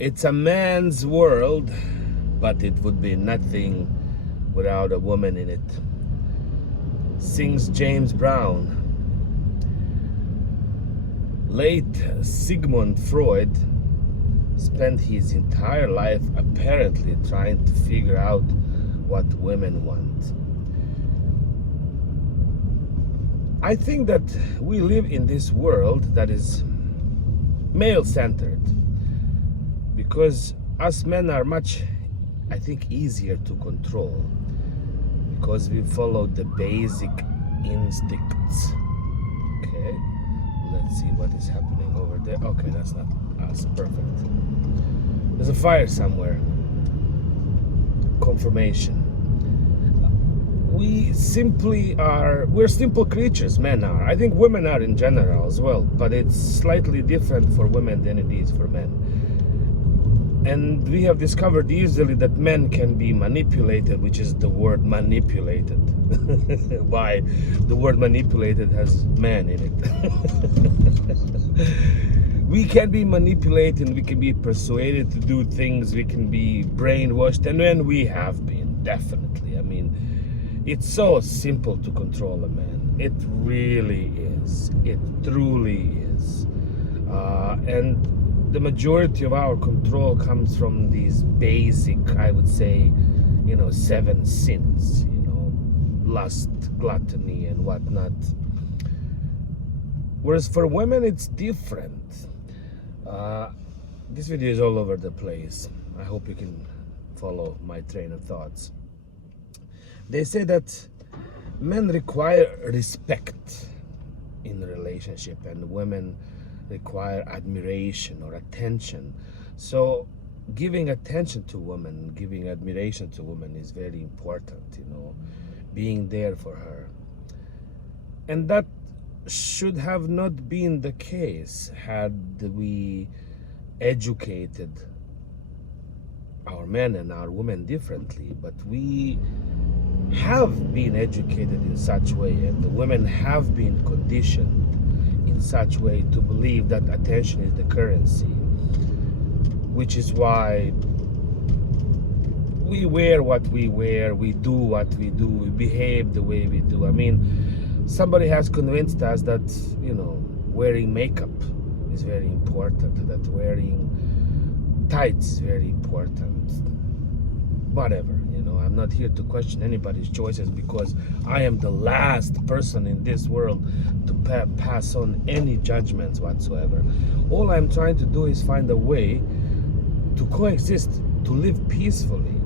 It's a man's world, but it would be nothing without a woman in it. Sings James Brown. Late Sigmund Freud spent his entire life apparently trying to figure out what women want. I think that we live in this world that is male-centered, because us men are much, I think, easier to control, because we follow the basic instincts. Okay, let's see what is happening over there. Okay, that's not us. Perfect. There's a fire somewhere. Confirmation. We're simple creatures, men are. I think women are in general as well, but it's slightly different for women than it is for men. And we have discovered easily that men can be manipulated, which is the word manipulated. Why? The word manipulated has man in it. We can be manipulated, we can be persuaded to do things, we can be brainwashed, and when we have been, definitely. I mean, it's so simple to control a man. It really is. It truly is. And the majority of our control comes from these basic, I would say, 7 sins, lust, gluttony, and whatnot. Whereas for women, it's different. This video is all over the place. I hope you can follow my train of thoughts. They say that men require respect in a relationship and women require admiration or attention. So giving attention to women, giving admiration to women is very important, being there for her. And that should have not been the case had we educated our men and our women differently. But we have been educated in such way, and the women have been conditioned in such way to believe that attention is the currency, which is why we wear what we wear, we do what we do, we behave the way we do. I mean, somebody has convinced us that wearing makeup is very important, that wearing tights is very important. Whatever, I'm not here to question anybody's choices, because I am the last person in this world to pass on any judgments whatsoever. All I'm trying to do is find a way to coexist, to live peacefully.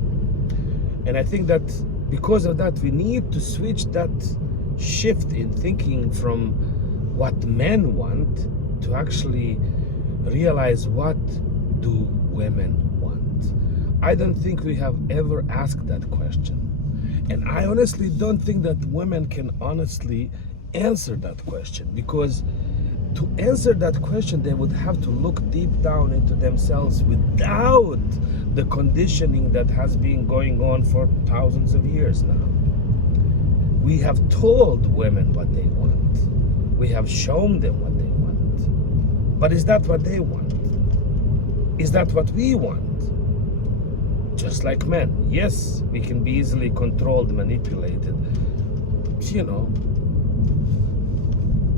And I think that because of that, we need to switch that shift in thinking from what men want to actually realize what do women want. I don't think we have ever asked that question. And I honestly don't think that women can honestly answer that question, because to answer that question, they would have to look deep down into themselves without the conditioning that has been going on for thousands of years now. We have told women what they want. We have shown them what they want. But is that what they want? Is that what we want? Just like men. Yes, we can be easily controlled, manipulated.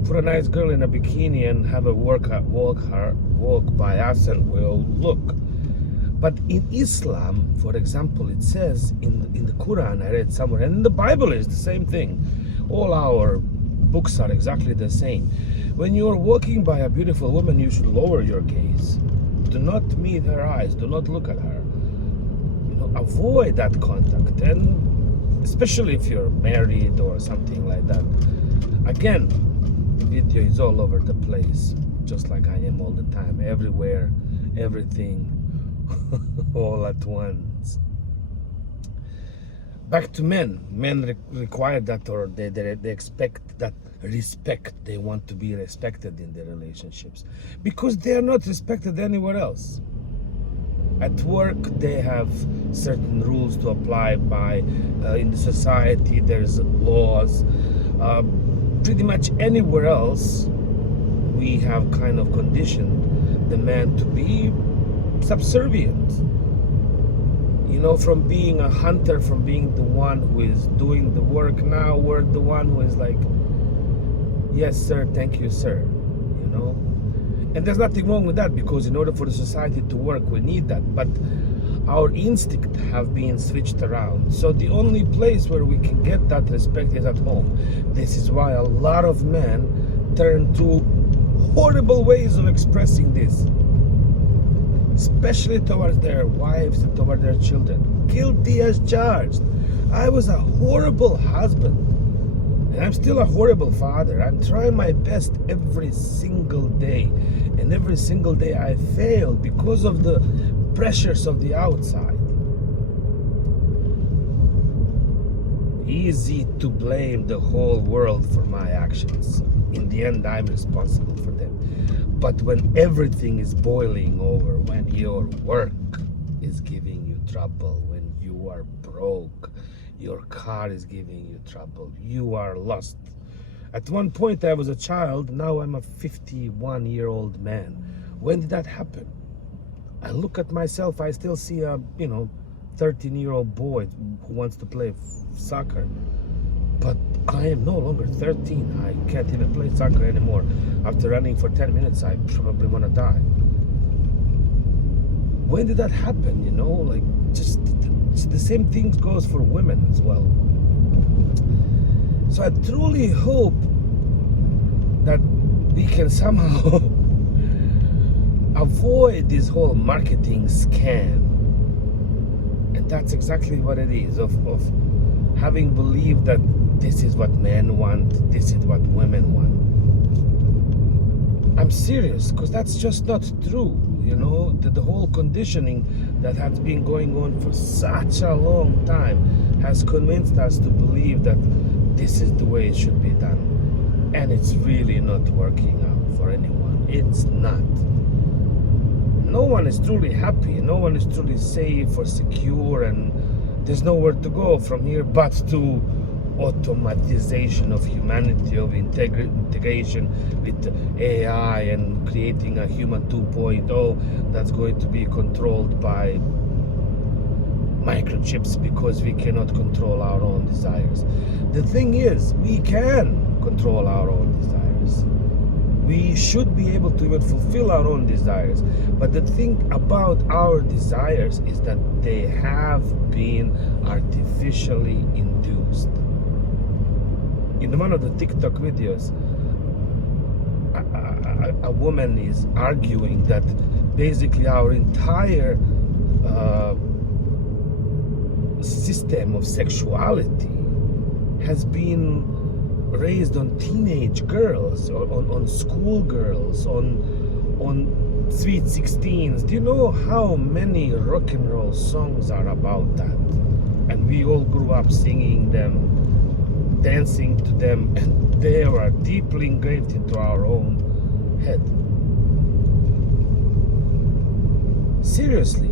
Put a nice girl in a bikini and have her walk by us and we'll look. But in Islam, for example, it says in the Quran, I read somewhere, and in the Bible is the same thing. All our books are exactly the same. When you are walking by a beautiful woman, you should lower your gaze. Do not meet her eyes. Do not look at her. Avoid that contact, and especially if you're married or something like that. Again, the video is all over the place, just like I am all the time, everywhere, everything, all at once. Back to men. Men require that, or they expect that respect. They want to be respected in their relationships, because they are not respected anywhere else. At work, they have certain rules to apply by. In the society, there's laws. Pretty much anywhere else, we have kind of conditioned the man to be subservient. You know, from being a hunter, from being the one who is doing the work, now we're the one who is like, yes sir, thank you sir, you know. And there's nothing wrong with that, because in order for the society to work we need that, but our instincts have been switched around. So the only place where we can get that respect is at home. This is why a lot of men turn to horrible ways of expressing this, especially towards their wives and toward their children. Guilty as charged. I was a horrible husband, and I'm still a horrible father. I'm trying my best every single day, and every single day I fail because of the pressures of the outside. Easy to blame the whole world for my actions. In the end, I'm responsible for them. But when everything is boiling over, when your work is giving you trouble, when you are broke, your car is giving you trouble, you are lost. At one point I was a child, now I'm a 51-year-old man. When did that happen? I look at myself, I still see a 13-year-old boy who wants to play soccer. But I am no longer 13. I can't even play soccer anymore. After running for 10 minutes, I probably want to die. When did that happen? You know, like, just the same thing goes for women as well. So I truly hope that we can somehow avoid this whole marketing scam. And that's exactly what it is, of having believed that this is what men want, this is what women want. I'm serious, because that's just not true. You know, the whole conditioning that has been going on for such a long time has convinced us to believe that this is the way it should be done. And it's really not working out for anyone. It's not. No one is truly happy, no one is truly safe or secure, and there's nowhere to go from here but to automatization of humanity, of integration with AI and creating a human 2.0 that's going to be controlled by microchips, because we cannot control our own desires. The thing is, we can control our own desires. We should be able to even fulfill our own desires. But the thing about our desires is that they have been artificially induced. In one of the TikTok videos, a woman is arguing that basically our entire system of sexuality has been raised on teenage girls, on school girls, on sweet 16s. Do you know how many rock and roll songs are about that? And we all grew up singing them, dancing to them, and they are deeply engraved into our own head. Seriously.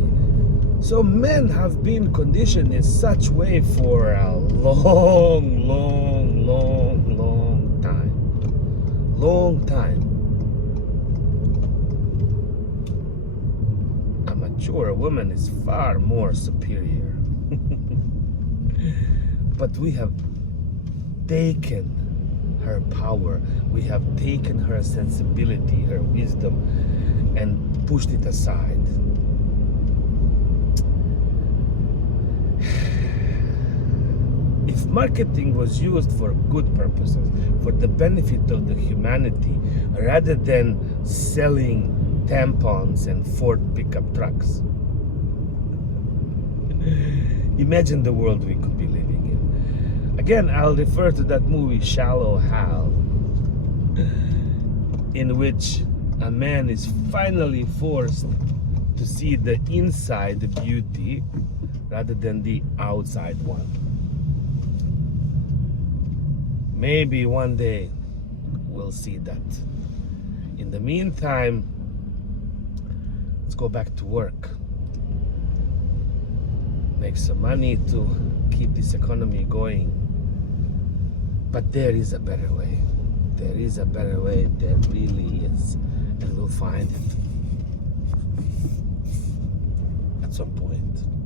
So men have been conditioned in such way for a long time. Long time. A mature woman is far more superior. But we have taken her power, we have taken her sensibility, her wisdom, and pushed it aside. If marketing was used for good purposes, for the benefit of the humanity, rather than selling tampons and Ford pickup trucks, imagine the world we could be living in. Again, I'll refer to that movie Shallow Hal, in which a man is finally forced to see the inside beauty rather than the outside one. Maybe one day we'll see that. In the meantime, let's go back to work. Make some money to keep this economy going. But there is a better way. There is a better way. There really is. And we'll find it. some point.